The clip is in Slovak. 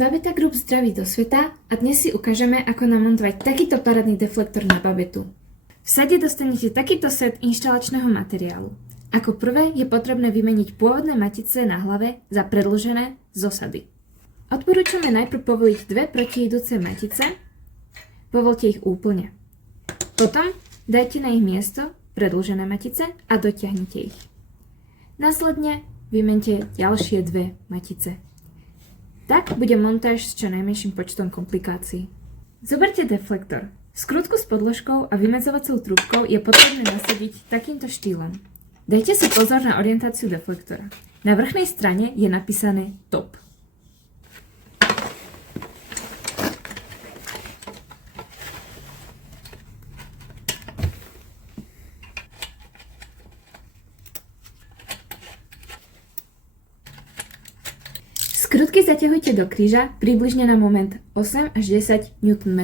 Babeta Group zdraví do sveta a dnes si ukážeme, ako namontovať takýto parádny deflektor na babetu. V sade dostanete takýto set inštalačného materiálu. Ako prvé je potrebné vymeniť pôvodné matice na hlave za predĺžené z osady. Odporúčame najprv povoliť dve protiidúce matice, povolte ich úplne. Potom dajte na ich miesto predĺžené matice a dotiahnite ich. Následne vymente ďalšie dve matice. Tak bude montáž s čo najmenším počtom komplikácií. Zoberte deflektor. Skrutku s podložkou a vymedzovacou trúbkou je potrebné nasadiť takýmto štýlom. Dajte si pozor na orientáciu deflektora. Na vrchnej strane je napísané top. Skrutky zaťahujte do kríža približne na moment 8 až 10 Nm.